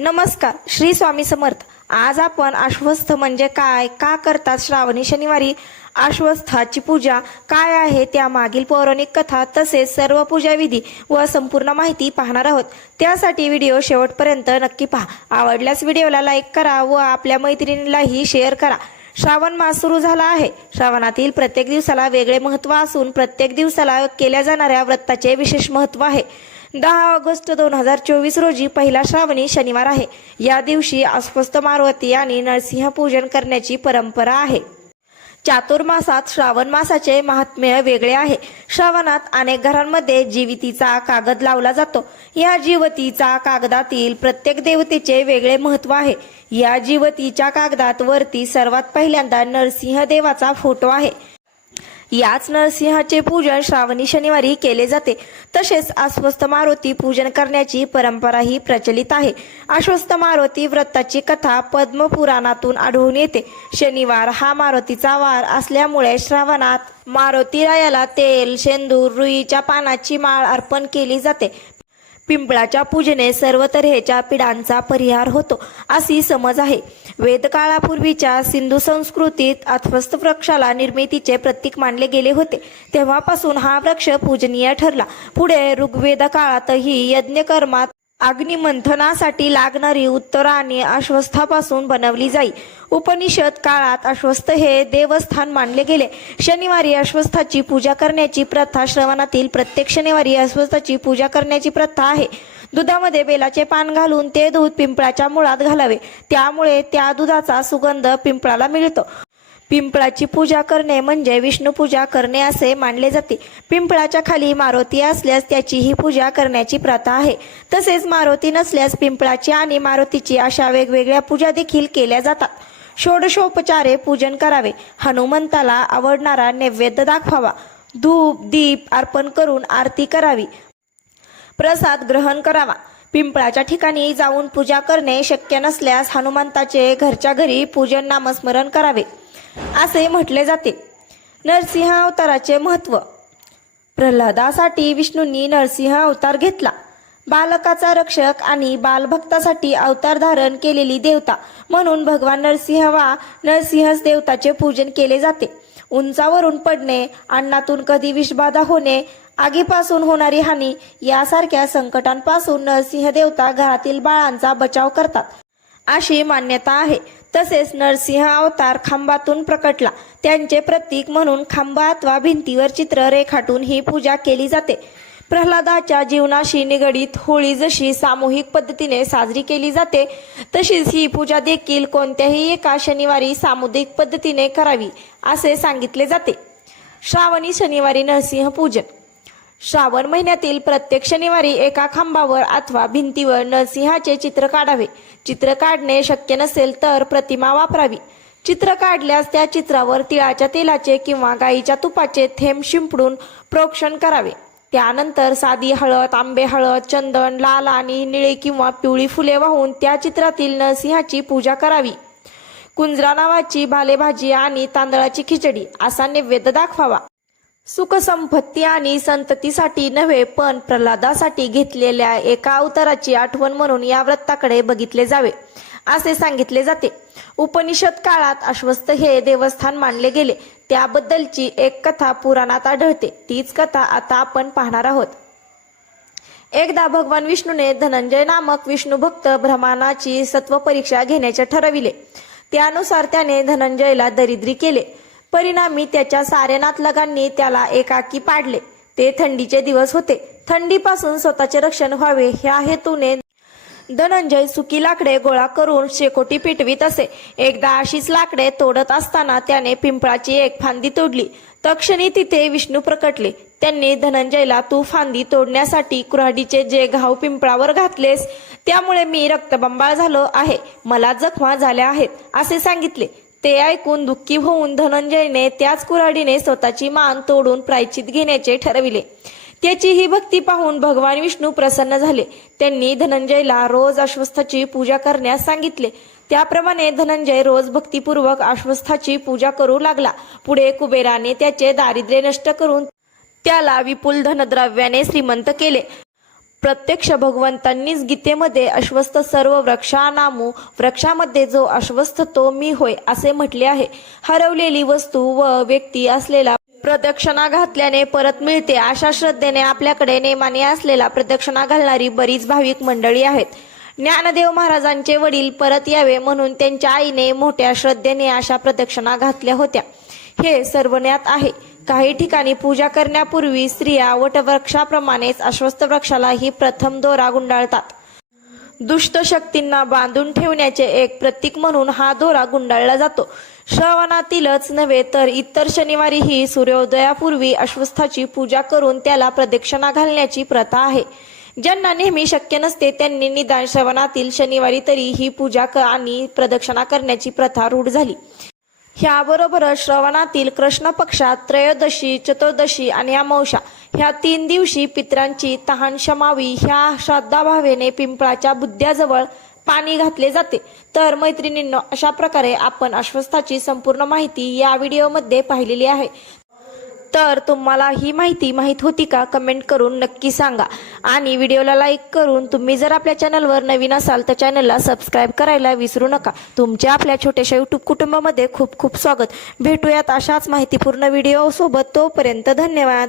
नमस्कार, श्री स्वामी समर्थ। आज आपण आश्वस्थ म्हणजे काय, का करतात श्रावणी शनिवारी, आश्वस्थाची पूजा काय आहे, त्या मागील पौराणिक कथा तसेच सर्व पूजा विधी व संपूर्ण माहिती पाहणार आहोत। त्यासाठी व्हिडिओ शेवटपर्यंत नक्की पहा। आवडल्यास व्हिडिओला लाईक करा व आपल्या मैत्रिणींनाही शेअर करा। श्रावण मास सुरू झाला आहे। श्रावणातील प्रत्येक दिवसाला वेगळे महत्त्व असून प्रत्येक दिवसाला केल्या जाणाऱ्या व्रताचे विशेष महत्त्व आहे। 10 ऑगस्ट 2024 रोजी पहिला श्रावणी शनिवार आहे। या दिवशी आश्वस्थ मारुती आणि नरसिंह पूजन करण्याची परंपरा आहे। चातुर्मासात श्रावण मासाचे महात्म्य वेगळे आहे। श्रावणात अनेक घरांमध्ये जीवितीचा कागद लावला जातो। या जीवतीचा कागदातील प्रत्येक देवतेचे वेगळे महत्त्व आहे। या जीवतीच्या कागदात वरती सर्वात पहिल्यांदा नरसिंह देवाचा फोटो आहे। याच नरसिंहाचे पूजन श्रावणी शनिवारी केले जाते। तसेच आश्वस्थ मारुती पूजन करण्याची परंपराही प्रचलित आहे। आश्वस्थ मारुती व्रताची कथा पद्मपुराणातून आढळून येते। शनिवार हा मारुतीचा वार असल्यामुळे श्रावणात मारुतीरायाला तेल, शेंदूर, रुईच्या पानाची माळ अर्पण केली जाते। पिंपळाच्या पूजने सर्व तऱ्हेच्या पीडांचा परिहार होतो अशी समज आहे। वेदकाळापूर्वीच्या सिंधू संस्कृतीत आश्वस्थ वृक्षाला निर्मितीचे प्रतीक मानले गेले होते। तेव्हापासून हा वृक्ष पूजनीय ठरला। पुढे ऋग्वेद काळातही यज्ञकर्मात अग्निमंथनासाठी लागणारी उत्तराने अश्वस्थापासून बनवली जाई। उपनिषद काळात अश्वस्थ हे देवस्थान मानले गेले। शनिवारी अश्वस्थाची पूजा करण्याची प्रथा श्रावणातील प्रत्येक शनिवारी अश्वस्थाची पूजा करण्याची प्रथा आहे। दुधामध्ये बेलाचे पान घालून ते दूध पिंपळाच्या मुळात घालावे, त्यामुळे त्या दुधाचा सुगंध पिंपळाला मिळतो। पिंपळाची पूजा करणे म्हणजे विष्णू पूजा करणे असे मानले जाते। पिंपळाच्या खाली मारुती असल्यास त्याचीही पूजा करण्याची प्रथा आहे। तसेच मारुती नसल्यास पिंपळाची आणि मारुतीची अशा वेगवेगळ्या पूजा देखील केल्या जातात। षोडशोपचारे पूजन करावे, हनुमंताला आवडणारा नैवेद्य दाखवावा, धूप दीप अर्पण करून आरती करावी, प्रसाद ग्रहण करावा। पिंपळाच्या ठिकाणी जाऊन पूजा करणे शक्य नसल्यास हनुमंताचे घरच्या घरी पूजन नामस्मरण करावे असे म्हटले जाते। नरसिंह अवताराचे महत्त्व। प्रल्हादासाठी विष्णूंनी नरसिंह अवतार घेतला। बालकाचा रक्षक आणि बालभक्तासाठी अवतार धारण केलेली देवता म्हणून भगवान नरसिंह वा नरसिंहच देवताचे पूजन केले जाते। उंचावरून पडणे, अन्नातून कधी विषबाधा होणे, आगीपासून होणारी हानी यासारख्या संकटांपासून नरसिंह देवता घरातील बाळांचा बचाव करतात अशी मान्यता आहे। तसेच नरसिंह अवतार खांबातून प्रकटला, त्यांचे प्रतीक म्हणून खांब अथवा भिंतीवर चित्र रेखाटून ही पूजा केली जाते। प्रल्हादाच्या जीवनाशी निगडीत होळी जशी सामूहिक पद्धतीने साजरी केली जाते, तशीच ही पूजा देखील कोणत्याही एका शनिवारी सामुदायिक पद्धतीने करावी असे सांगितले जाते। श्रावणी शनिवारी नरसिंह पूजन। श्रावण महिन्यातील प्रत्येक शनिवारी एका खांबावर अथवा भिंतीवर नरसिंहाचे चित्र काढावे। चित्र काढणे शक्य नसेल तर प्रतिमा वापरावी। चित्र काढल्यास त्या चित्रावर तिळाच्या तेलाचे किंवा गाईच्या तुपाचे थेंब शिंपडून प्रोक्षण करावे। त्यानंतर साधी हळद, आंबे हळद, चंदन, लाल आणि निळी किंवा पिवळी फुले वाहून त्या चित्रातील नरसिंहाची पूजा करावी। कुंजरा नावाची भालेभाजी आणि तांदळाची खिचडी असा नैवेद्य दाखवावा। सुख संपत्ती आणि संततीसाठी नव्हे पण प्रल्हादासाठी घेतलेल्या एका अवताराची आठवण म्हणून या व्रताकडे बघितले जावे असे सांगितले जाते। उपनिषद काळात अश्वस्थ हे देवस्थान मानले गेले, त्याबद्दलची एक कथा पुराणात आढळते। तीच कथा आता आपण पाहणार आहोत। एकदा भगवान विष्णूने धनंजय नामक विष्णू भक्त ब्राह्मणाची सत्व परीक्षा घेण्याचे ठरविले। त्यानुसार त्याने धनंजयला दरिद्री केले। परिणामी त्याच्या साऱ्या नातलगांनी त्याला एकाकी पाडले। ते थंडीचे दिवस होते। थंडीपासून स्वतःचे रक्षण व्हावे ह्या हेतूने धनंजय सुकी लाकडे गोळा करून शेकोटी पेटवीत असे। एकदा अशीच लाकडे तोडत असताना त्याने पिंपळाची एक फांदी तोडली। तत्क्षणी तिथे विष्णू प्रकटले। त्यांनी धनंजयला, तू फांदी तोडण्यासाठी कुऱ्हाडीचे जे घाव पिंपळावर घातलेस त्यामुळे मी रक्तबंबाळ झालो आहे, मला जखमा झाल्या आहेत असे सांगितले। ते ऐकून दुःखी होऊन धनंजयने त्याच कुऱ्हाडीने स्वतःची मान तोडून प्रायश्चित घेण्याचे ठरविले। त्याची ही भक्ती पाहून भगवान विष्णू प्रसन्न झाले। त्यांनी धनंजयला रोज अश्वस्थाची पूजा करण्यास सांगितले। त्याप्रमाणे धनंजय रोज भक्तिपूर्वक अश्वस्थाची पूजा करू लागला। पुढे कुबेराने त्याचे दारिद्र्य नष्ट करून त्याला विपुल धनद्रव्याने श्रीमंत केले। प्रत्यक्ष भगवंतांनीच गीतेमध्ये अश्वस्थ सर्व वृक्षानामू वृक्षामध्ये जो अश्वस्थ तो मी होय असे म्हटले आहे. हरवलेली वस्तू व व्यक्ती असलेला प्रदक्षिणा घातल्याने परत मिळते अशा श्रद्धेने आपल्याकडे नेमाने असलेला प्रदक्षिणा घालणारी बरीच भाविक मंडळी आहेत. ज्ञानदेव महाराजांचे वडील परत यावे म्हणून त्यांच्या आईने मोठ्या श्रद्धेने अशा प्रदक्षिणा घातल्या होत्या हे सर्वज्ञात आहे. काही ठिकाणी पूजा करण्यापूर्वी स्त्रिया वटवृक्षाप्रमाणेच अश्वस्थ वृक्षालाही प्रथम दोरा गुंडाळतात. दुष्ट शक्तींना बांधून ठेवण्याचे एक प्रतीक म्हणून हा दोरा गुंडाळला जातो. श्रावणातीलच नव्हे तर इतर शनिवारीही सूर्योदयापूर्वी अश्वस्थाची पूजा करून त्याला प्रदक्षिणा घालण्याची प्रथा आहे. ज्यांना नेहमी शक्य नसते त्यांनी निदान श्रावणातील शनिवारी तरी ही पूजा आणि प्रदक्षिणा करण्याची प्रथा रूढ झाली. ह्याबरोबरच श्रावणातील कृष्ण पक्षात त्रयोदशी, चतुर्दशी आणि अमावस्या ह्या 3 दिवशी पितरांची तहान शमावी ह्या श्रद्धाभावेने पिंपळाच्या बुद्ध्याजवळ पाणी घातले जाते. तर मैत्रिणींनो, अशा प्रकारे आपण अश्वस्थाची संपूर्ण माहिती या व्हिडिओमध्ये पाहिलेली आहे. तर तुम्हाला ही माहिती माहीत होती का? कमेंट करून नक्की सांगा आणि व्हिडिओला लाईक करून तुम्ही जर आपल्या चॅनलवर नवीन असाल तर चॅनलला सबस्क्राईब करायला विसरू नका. तुमचे आपल्या छोट्याशा यूट्यूब कुटुंबामध्ये खूप खूप स्वागत. भेटूयात अशाच माहितीपूर्ण व्हिडिओ सोबत. तोपर्यंत धन्यवाद.